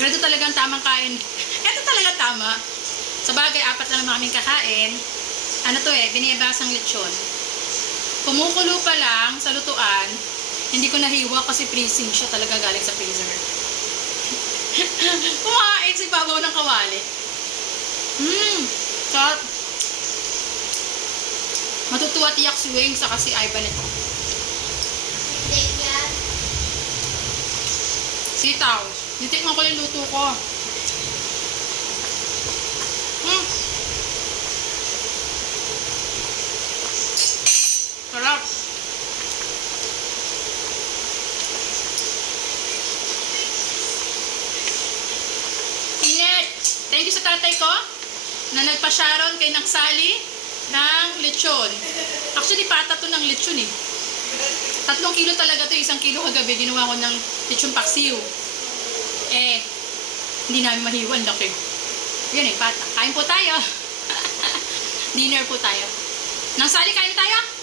Ganito talaga ang tamang kain. Ito talaga tama. Sa bagay, apat na naman kaming kakain. Ano to eh, binibasang lechon. Kumukulo pa lang sa lutuan, hindi ko nahiwa kasi freezing siya talaga galing sa freezer. Kumain sa ibabaw ng kawali. Mmm, sarap. Matutuwa tiyak si Wing sa kasi Ivan ito. Hindi yan. Sitaw. Nitikman ko yung luto ko. Mm. Sarap. Init! Thank you sa tatay ko na nagpa-sharon kay Naksali ng lechon. Actually, pata to ng lechon eh. Tatlong kilo talaga to, isang kilo kagabi, ginawa ko ng lechon paksiw. Eh, hindi namin mahiwan, laki. Yun eh, pata. Kain po tayo. Dinner po tayo. Nang sali, kain tayo.